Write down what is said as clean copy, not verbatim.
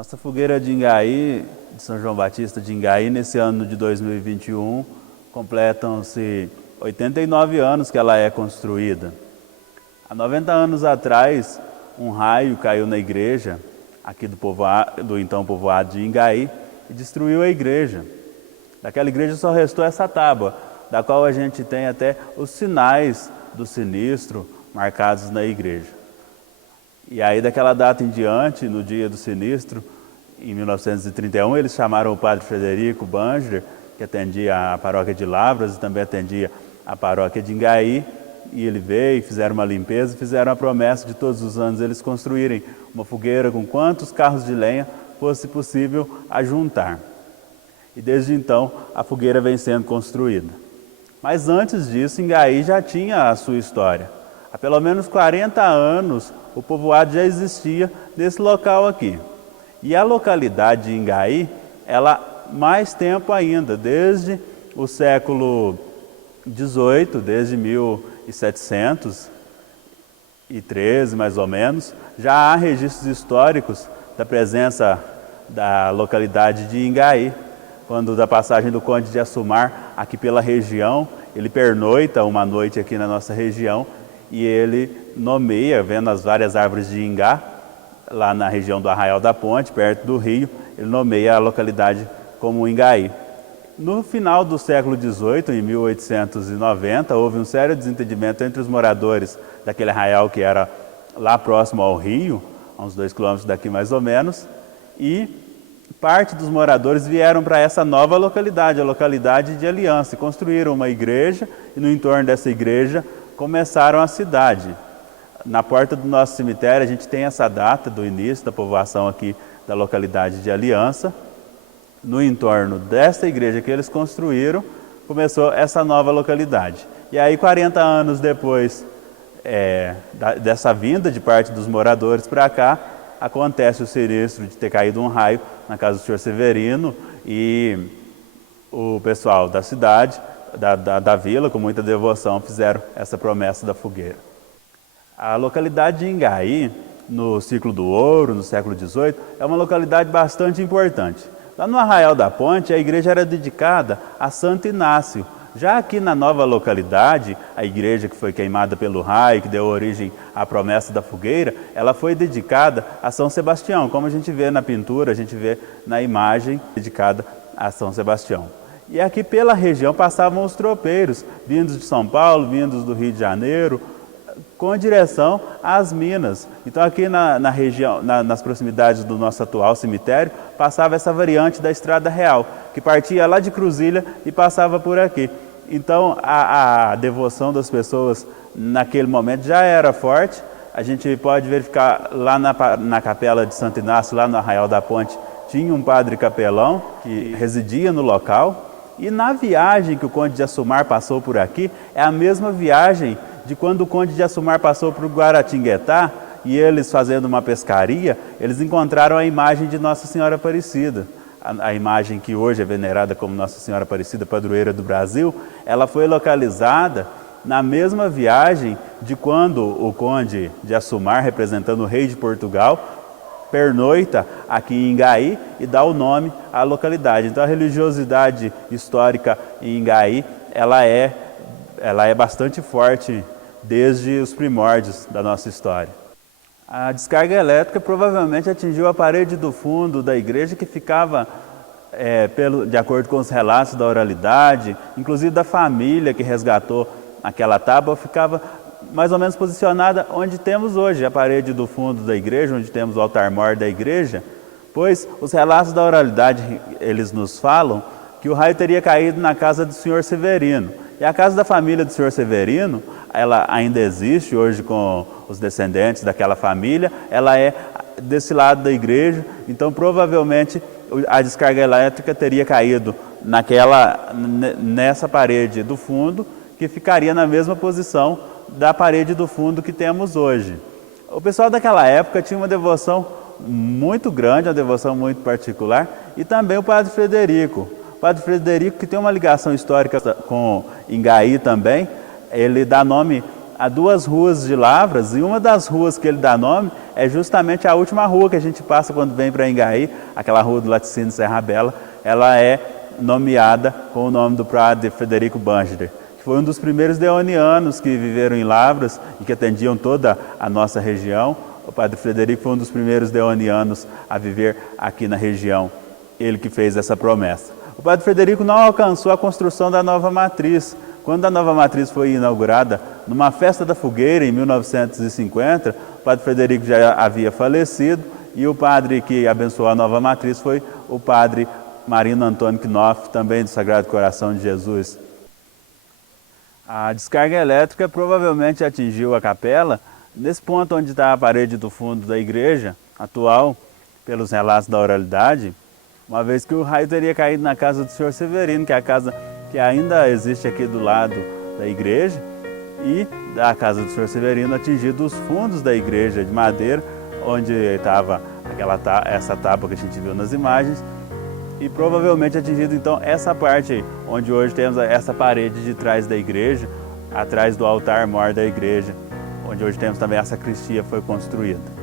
Nossa fogueira de Ingaí, de São João Batista de Ingaí, nesse ano de 2021, completam-se 89 anos que ela é construída. Há 90 anos atrás, um raio caiu na igreja, aqui do então povoado de Ingaí, e destruiu a igreja. Daquela igreja só restou essa tábua, da qual a gente tem até os sinais do sinistro marcados na igreja. E aí, daquela data em diante, no dia do sinistro, em 1931, eles chamaram o padre Frederico Banger, que atendia a paróquia de Lavras e também atendia a paróquia de Ingaí, e ele veio, fizeram uma limpeza e fizeram a promessa de todos os anos eles construírem uma fogueira com quantos carros de lenha fosse possível ajuntar. E desde então a fogueira vem sendo construída. Mas antes disso, Ingaí já tinha a sua história. Há pelo menos 40 anos o povoado já existia nesse local aqui. E a localidade de Ingaí, ela mais tempo ainda, desde o século XVIII, desde 1713 mais ou menos, já há registros históricos da presença da localidade de Ingaí. Quando da passagem do Conde de Assumar aqui pela região, ele pernoita uma noite aqui na nossa região e ele nomeia, vendo as várias árvores de ingá, lá na região do Arraial da Ponte, perto do rio, ele nomeia a localidade como Ingaí. No final do século XVIII, em 1890, houve um sério desentendimento entre os moradores daquele arraial que era lá próximo ao rio, a uns 2 quilômetros daqui mais ou menos, e parte dos moradores vieram para essa nova localidade, a localidade de Aliança, e construíram uma igreja, e no entorno dessa igreja começaram a cidade. Na porta do nosso cemitério a gente tem essa data do início da povoação aqui da localidade de Aliança. No entorno dessa igreja que eles construíram, começou essa nova localidade. E aí 40 anos depois dessa vinda de parte dos moradores para cá, acontece o sinistro de ter caído um raio na casa do senhor Severino e o pessoal da cidade, da vila, com muita devoção, fizeram essa promessa da fogueira. A localidade de Ingaí, no ciclo do ouro, no século XVIII, é uma localidade bastante importante. Lá no Arraial da Ponte, a igreja era dedicada a Santo Inácio. Já aqui na nova localidade, a igreja que foi queimada pelo raio, que deu origem à promessa da fogueira, ela foi dedicada a São Sebastião, como a gente vê na pintura, a gente vê na imagem dedicada a São Sebastião. E aqui pela região passavam os tropeiros, vindos de São Paulo, vindos do Rio de Janeiro, com direção às minas. Então aqui na região, nas proximidades do nosso atual cemitério, passava essa variante da Estrada Real, que partia lá de Cruzilha e passava por aqui. Então a devoção das pessoas naquele momento já era forte. A gente pode verificar lá na capela de Santo Inácio, lá no Arraial da Ponte, tinha um padre capelão que residia no local. E na viagem que o Conde de Assumar passou por aqui, é a mesma viagem de quando o Conde de Assumar passou por Guaratinguetá e eles fazendo uma pescaria, eles encontraram a imagem de Nossa Senhora Aparecida. A imagem que hoje é venerada como Nossa Senhora Aparecida, padroeira do Brasil, ela foi localizada na mesma viagem de quando o Conde de Assumar, representando o rei de Portugal, pernoita aqui em Ingaí e dá o nome à localidade. Então a religiosidade histórica em Ingaí, ela é bastante forte desde os primórdios da nossa história. A descarga elétrica provavelmente atingiu a parede do fundo da igreja, que ficava, de acordo com os relatos da oralidade, inclusive da família que resgatou aquela tábua, ficava mais ou menos posicionada onde temos hoje a parede do fundo da igreja, onde temos o altar-mor da igreja, pois os relatos da oralidade, eles nos falam que o raio teria caído na casa do senhor Severino. E a casa da família do senhor Severino, ela ainda existe hoje com os descendentes daquela família, ela é desse lado da igreja, então provavelmente a descarga elétrica teria caído nessa parede do fundo, que ficaria na mesma posição da parede do fundo que temos hoje. O pessoal daquela época tinha uma devoção muito grande, uma devoção muito particular, e também o padre Frederico. O padre Frederico, que tem uma ligação histórica com Ingaí também, ele dá nome a 2 ruas de Lavras, e uma das ruas que ele dá nome é justamente a última rua que a gente passa quando vem para Ingaí, aquela rua do Laticínio Serra Bela, ela é nomeada com o nome do padre Frederico Bangerter, que foi um dos primeiros deonianos que viveram em Lavras e que atendiam toda a nossa região. O padre Frederico foi um dos primeiros deonianos a viver aqui na região, ele que fez essa promessa. O padre Frederico não alcançou a construção da nova matriz. Quando a nova matriz foi inaugurada, numa festa da fogueira em 1950, o padre Frederico já havia falecido e o padre que abençoou a nova matriz foi o padre Marino Antônio Knopf, também do Sagrado Coração de Jesus. A descarga elétrica provavelmente atingiu a capela nesse ponto onde está a parede do fundo da igreja atual, pelos relatos da oralidade, uma vez que o raio teria caído na casa do senhor Severino, que é a casa que ainda existe aqui do lado da igreja, e da casa do senhor Severino atingido os fundos da igreja de madeira, onde estava essa tábua que a gente viu nas imagens, e provavelmente atingido então essa parte aí, onde hoje temos essa parede de trás da igreja, atrás do altar mor da igreja, onde hoje temos também a sacristia foi construída.